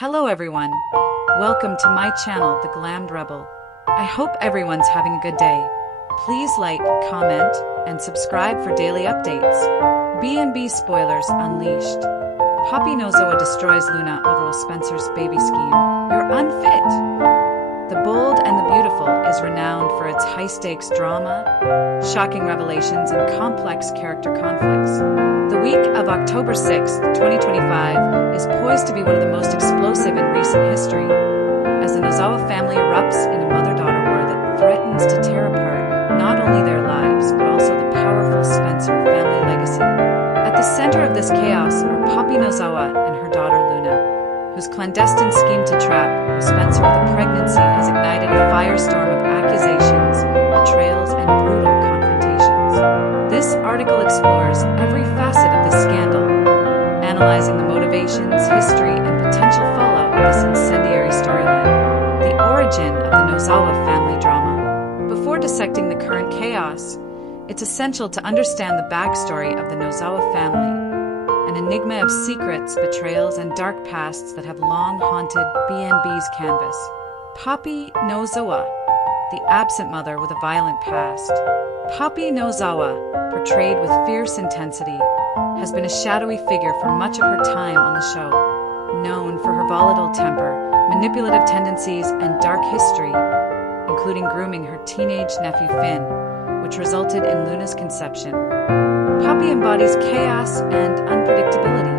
Hello everyone, welcome to my channel, The Glammed Rebel. I hope everyone's having a good day. Please like, comment, and subscribe for daily updates. B&B Spoilers Unleashed. Poppy Nozawa destroys Luna over Spencer's baby scheme. You're unfit! The Bold and the Beautiful is renowned for its high-stakes drama, shocking revelations, and complex character conflicts. The week of October 6, 2025 is poised to be one of the most explosive in recent history, as the Nozawa family erupts in a mother-daughter war that threatens to tear apart not only their lives, but also the powerful Spencer family legacy. At the center of this chaos are Poppy Nozawa and her daughter Luna, whose clandestine scheme to trap Spencer with a pregnancy has ignited a firestorm of accusations, betrayals, and brutal confrontations. This article explores every facet of this scandal, analyzing the motivations, history, and potential fallout of this incendiary storyline. The origin of the Nozawa family drama. Before dissecting the current chaos, it's essential to understand the backstory of the Nozawa family, an enigma of secrets, betrayals, and dark pasts that have long haunted B&B's canvas. Poppy Nozawa, the absent mother with a violent past. Poppy Nozawa, portrayed with fierce intensity, has been a shadowy figure for much of her time on the show. Known for her volatile temper, manipulative tendencies, and dark history, including grooming her teenage nephew Finn, which resulted in Luna's conception. Poppy embodies chaos and unpredictability.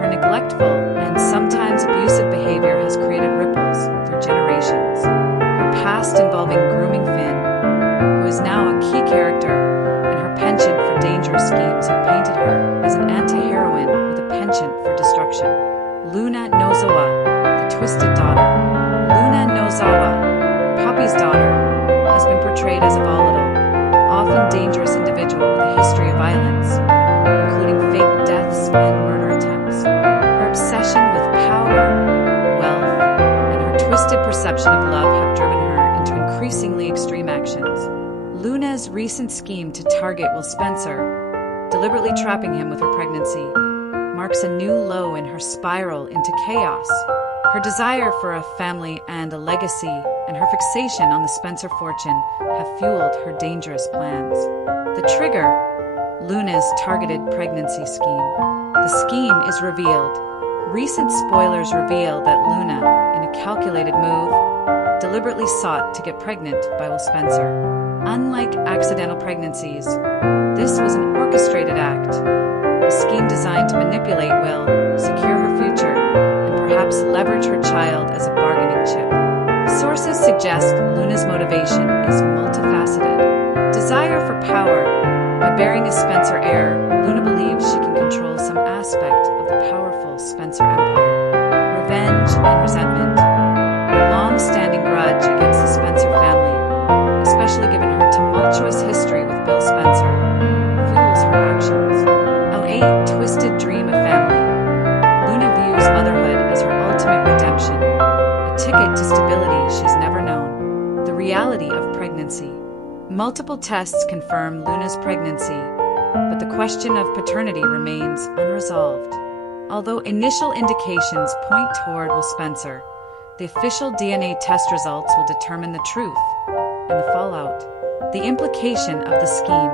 Her neglectful and sometimes abusive behavior has created ripples through generations. Her past involving grooming Finn, who is now a key character, and her penchant for dangerous schemes have painted her as an anti-heroine with a penchant for destruction. Luna Nozawa, the twisted daughter. Luna Nozawa, Poppy's daughter, has been portrayed as a volatile, often dangerous individual with a history of violence, including fake deaths and murder attempts. Her obsession with power, wealth, and her twisted perception of love have driven her into increasingly extreme actions. Luna's recent scheme to target Will Spencer, deliberately trapping him with her pregnancy, marks a new low in her spiral into chaos. Her desire for a family and a legacy, and her fixation on the Spencer fortune, have fueled her dangerous plans. The trigger: Luna's targeted pregnancy scheme. The scheme is revealed. Recent spoilers reveal that Luna, in a calculated move, deliberately sought to get pregnant by Will Spencer. Unlike accidental pregnancies, this was an orchestrated act, a scheme designed to manipulate Will, secure her future, and perhaps leverage her child as a bargaining chip. Sources suggest Luna's motivation is multifaceted. Desire for power. By bearing a Spencer heir, Luna believes she can control some aspect of the powerful Spencer empire. Revenge and resentment. Her long-standing grudge against the Spencer family, especially given her tumultuous history with Bill Spencer, fuels her actions. A twisted dream of family. Luna views motherhood as her ultimate redemption, a ticket to stability she's never known. The reality of pregnancy. Multiple tests confirm Luna's pregnancy, but the question of paternity remains unresolved. Although initial indications point toward Will Spencer, the official DNA test results will determine the truth and the fallout. The implication of the scheme.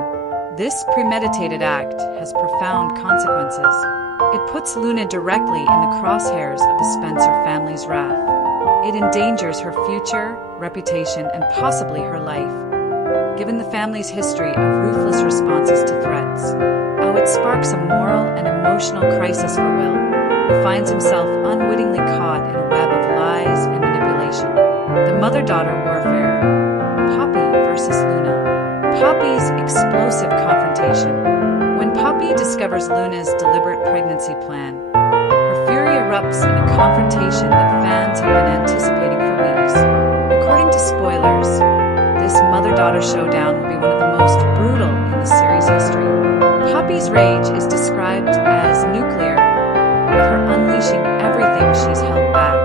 This premeditated act has profound consequences. It puts Luna directly in the crosshairs of the Spencer family's wrath. It endangers her future, reputation, and possibly her life. Given the family's history of ruthless responses to threats, it sparks a moral and emotional crisis for Will, who finds himself unwittingly caught in a web of lies and manipulation. The mother-daughter warfare. Poppy versus Luna. Poppy's explosive confrontation. When Poppy discovers Luna's deliberate pregnancy plan, her fury erupts in a confrontation that fans have been anticipating for weeks. According to spoilers, this mother-daughter showdown will be one of the most brutal in the series' history. Poppy's rage is described as nuclear, with her unleashing everything she's held back: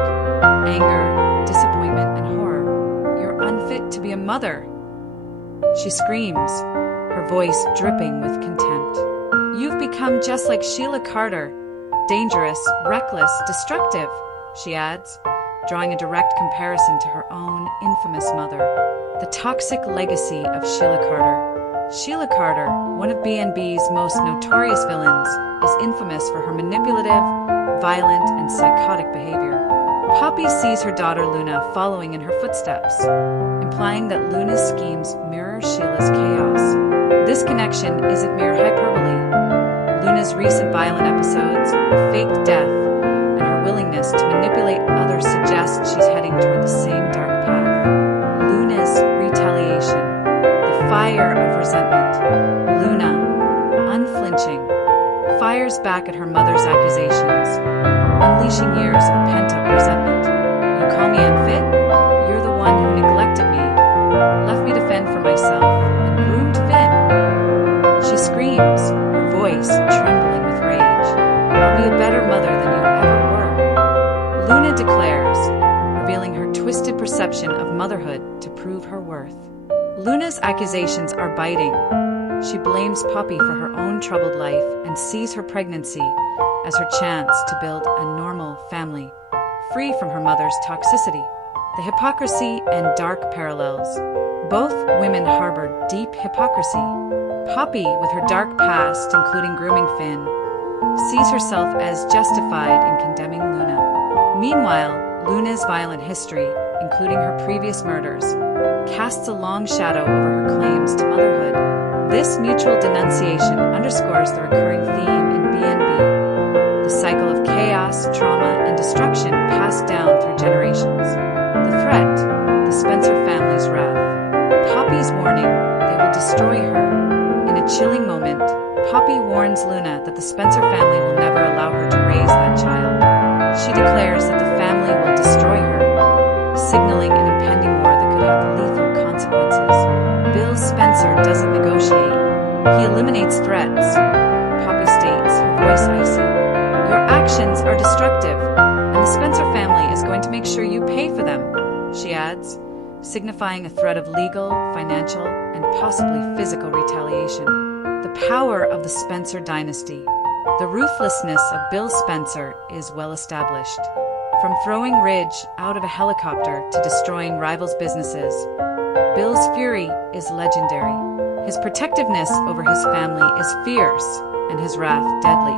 anger, disappointment, and horror. You're unfit to be a mother, she screams, her voice dripping with contempt. You've become just like Sheila Carter, dangerous, reckless, destructive, she adds, drawing a direct comparison to her own infamous mother. The toxic legacy of Sheila Carter. Sheila Carter, one of B&B's most notorious villains, is infamous for her manipulative, violent, and psychotic behavior. Poppy sees her daughter Luna following in her footsteps, implying that Luna's schemes mirror Sheila's chaos. This connection isn't mere hyperbole. Luna's recent violent episodes, her faked death, and her willingness to manipulate others suggest she's heading toward the same dark path. Luna's retaliation, the fire of resentment. Luna, unflinching, fires back at her mother's accusations, unleashing years of pent-up resentment. You call me unfit? You're the one who neglected me, left me to fend for myself, and groomed Finn. She screams, her voice trembling with rage. I'll be a better mother than you ever were. Luna declares, revealing her twisted perception of motherhood to prove her worth. Luna's accusations are biting. She blames Poppy for her own troubled life and sees her pregnancy as her chance to build a normal family, free from her mother's toxicity. The hypocrisy and dark parallels. Both women harbor deep hypocrisy. Poppy, with her dark past, including grooming Finn, sees herself as justified in condemning Luna. Meanwhile, Luna's violent history, including her previous murders, casts a long shadow over her claims to motherhood. This mutual denunciation underscores the recurring theme in B&B, the cycle of chaos, trauma, and destruction passed down through generations. The threat, the Spencer family's wrath. Poppy's warning, they will destroy her. In a chilling moment, Poppy warns Luna that the Spencer family will never allow her to raise that child. She declares that the family will destroy her, signaling an impending war that could have lethal consequences. Bill Spencer doesn't negotiate. He eliminates threats. Poppy states, her voice icy, your actions are destructive, and the Spencer family is going to make sure you pay for them, she adds, signifying a threat of legal, financial, and possibly physical retaliation. The power of the Spencer dynasty. The ruthlessness of Bill Spencer is well established. From throwing Ridge out of a helicopter to destroying rivals' businesses, Bill's fury is legendary. His protectiveness over his family is fierce, and his wrath deadly.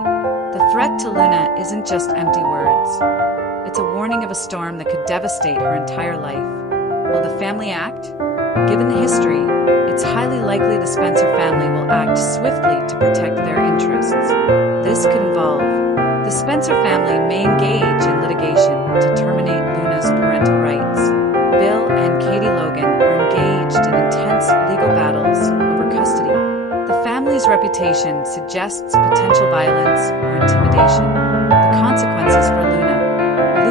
The threat to Luna isn't just empty words. It's a warning of a storm that could devastate her entire life. Will the family act? Given the history, it's highly likely the Spencer family will act swiftly to protect their interests. This could involve the Spencer family may engage in litigation to terminate Luna's parental rights. Bill and Katie Logan are engaged in intense legal battles over custody. The family's reputation suggests potential violence or intimidation. The consequences for Luna.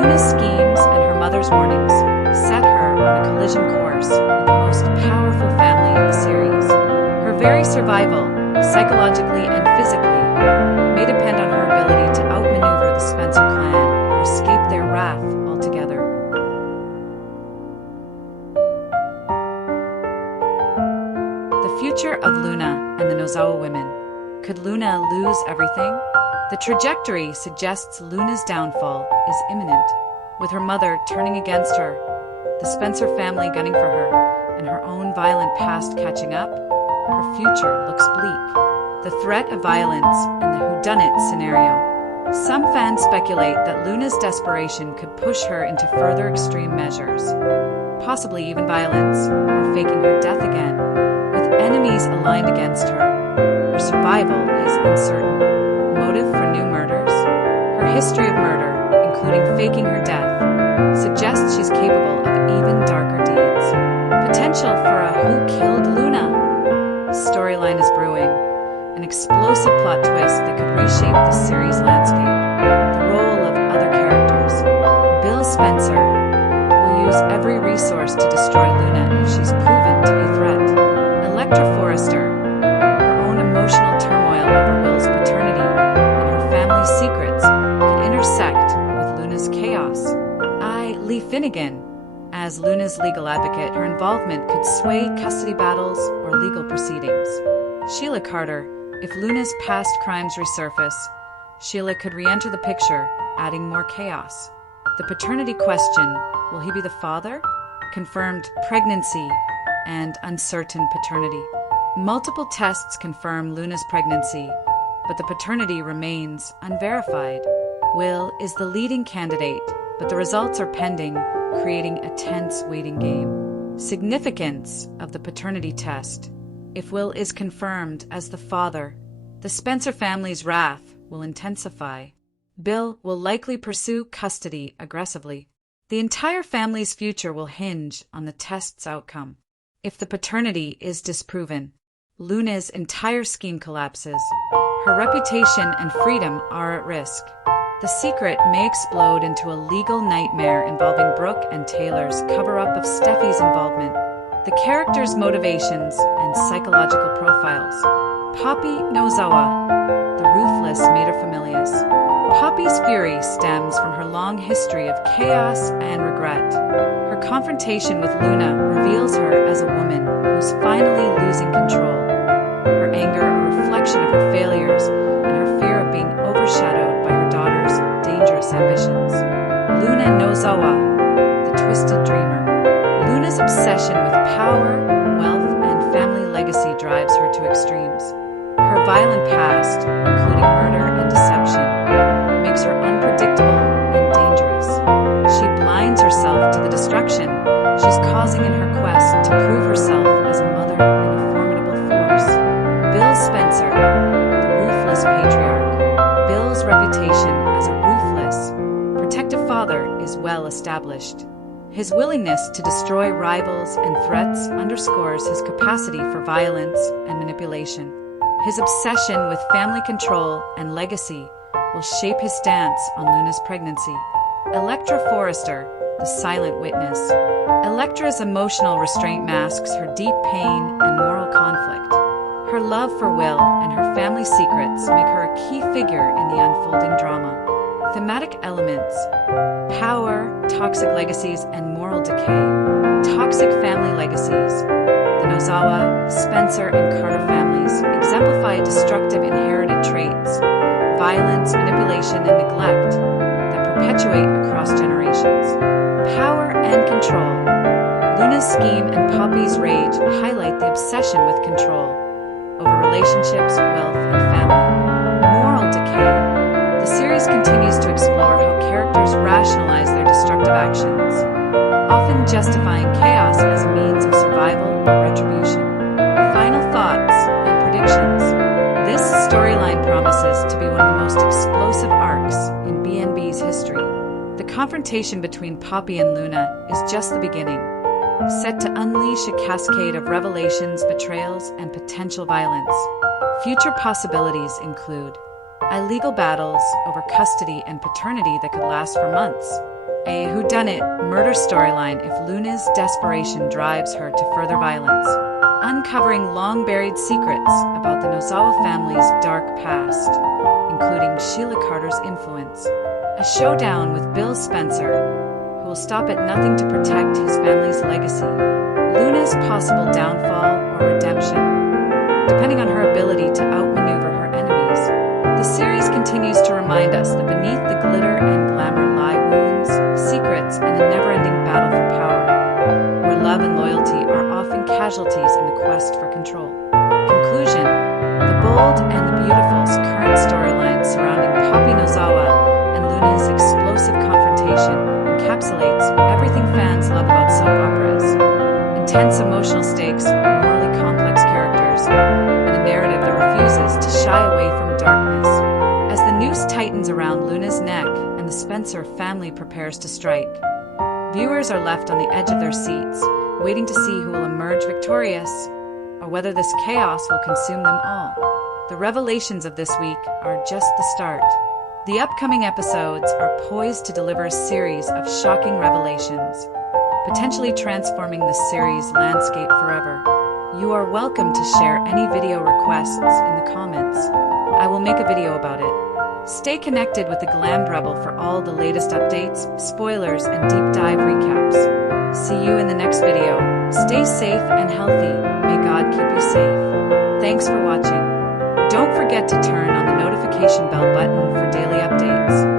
Luna's schemes and her mother's warnings set her on a collision course with the most powerful family in the series. Her very survival, psychologically and physically, may depend on her ability to outmaneuver the Spencer clan or escape their wrath altogether. The future of Luna and the Nozawa women. Could Luna lose everything? The trajectory suggests Luna's downfall is imminent, with her mother turning against her, the Spencer family gunning for her, and her own violent past catching up. Her future looks bleak. The threat of violence and the whodunit scenario. Some fans speculate that Luna's desperation could push her into further extreme measures, possibly even violence, or faking her death again. With enemies aligned against her, her survival is uncertain. Motive for new murders? Her history of murder, including faking her death, suggests she's capable of even darker deeds. Potential for a Who Killed Luna? Storyline is brewing. An explosive plot twist that could reshape the series' landscape. The role of other characters. Bill Spencer will use every resource to destroy Luna if she's proven to be a threat. Electra Forrester, her own emotional turmoil over Will's paternity and her family's secrets, could intersect with Luna's chaos. Lee Finnegan, as Luna's legal advocate, her involvement could sway custody battles or legal proceedings. Sheila Carter, if Luna's past crimes resurface, Sheila could re-enter the picture, adding more chaos. The paternity question: will he be the father? Confirmed pregnancy and uncertain paternity. Multiple tests confirm Luna's pregnancy, but the paternity remains unverified. Will is the leading candidate, but the results are pending, creating a tense waiting game. Significance of the paternity test: if Will is confirmed as the father, the Spencer family's wrath will intensify. Bill will likely pursue custody aggressively. The entire family's future will hinge on the test's outcome. If the paternity is disproven, Luna's entire scheme collapses. Her reputation and freedom are at risk. The secret may explode into a legal nightmare involving Brooke and Taylor's cover-up of Steffi's involvement, the characters' motivations and psychological profiles. Poppy Nozawa, the ruthless materfamilias. Poppy's fury stems from her long history of chaos and regret. Her confrontation with Luna reveals her as a woman who's finally losing control. Her anger a reflection of her failures and her fear of being overshadowed by her daughter's dangerous ambitions. Luna Nozawa, the twisted dreamer. Luna's obsession with power, wealth, and family legacy drives her to extremes. Her violent past, including murder and deception, makes her unpredictable and dangerous. She blinds herself to the destruction she's causing in her quest to prove herself as a mother and a formidable force. Bill Spencer, the ruthless patriarch. Bill's reputation as a ruthless, protective father is well established. His willingness to destroy rivals and threats underscores his capacity for violence and manipulation. His obsession with family control and legacy will shape his stance on Luna's pregnancy. Electra Forrester, the silent witness. Electra's emotional restraint masks her deep pain and moral conflict. Her love for Will and her family secrets make her a key figure in the unfolding drama. Thematic elements: power, toxic legacies, and moral decay. Toxic family legacies. The Nozawa, Spencer, and Carter families exemplify destructive inherited traits, violence, manipulation, and neglect that perpetuate across generations. Power and control. Luna's scheme and Poppy's rage highlight the obsession with control over relationships, wealth, and family. Moral decay. The series continues to explore how characters rationalize their destructive actions, often justifying chaos as a means of survival or retribution. Final thoughts and predictions. This storyline promises to be one of the most explosive arcs in B&B's history. The confrontation between Poppy and Luna is just the beginning, set to unleash a cascade of revelations, betrayals, and potential violence. Future possibilities include legal battles over custody and paternity that could last for months, a whodunit murder storyline if Luna's desperation drives her to further violence, uncovering long-buried secrets about the Nozawa family's dark past, including Sheila Carter's influence, a showdown with Bill Spencer, who will stop at nothing to protect his family's legacy, Luna's possible downfall or redemption, depending on her ability to outmaneuver her enemies. The series continues to remind us that beneath the glitter and glamour lie wounds, secrets, and a never-ending battle for power, where love and loyalty are often casualties in the quest for control. Conclusion: the bold and the beautiful's current storyline surrounding Poppy Nozawa and Luna's explosive confrontation encapsulates everything fans love about soap operas: intense emotional stakes, morally complex characters, and a narrative that refuses to shy away from darkness. As the noose tightens around Luna's neck and the Spencer family prepares to strike, viewers are left on the edge of their seats, waiting to see who will emerge victorious, or whether this chaos will consume them all. The revelations of this week are just the start. The upcoming episodes are poised to deliver a series of shocking revelations, potentially transforming the series' landscape forever. You are welcome to share any video requests in the comments. I will make a video about it. Stay connected with the Glammed Rebel for all the latest updates, spoilers, and deep dive recaps. See you in the next video. Stay safe and healthy. May God keep you safe. Thanks for watching. Don't forget to turn on the notification bell button for daily updates.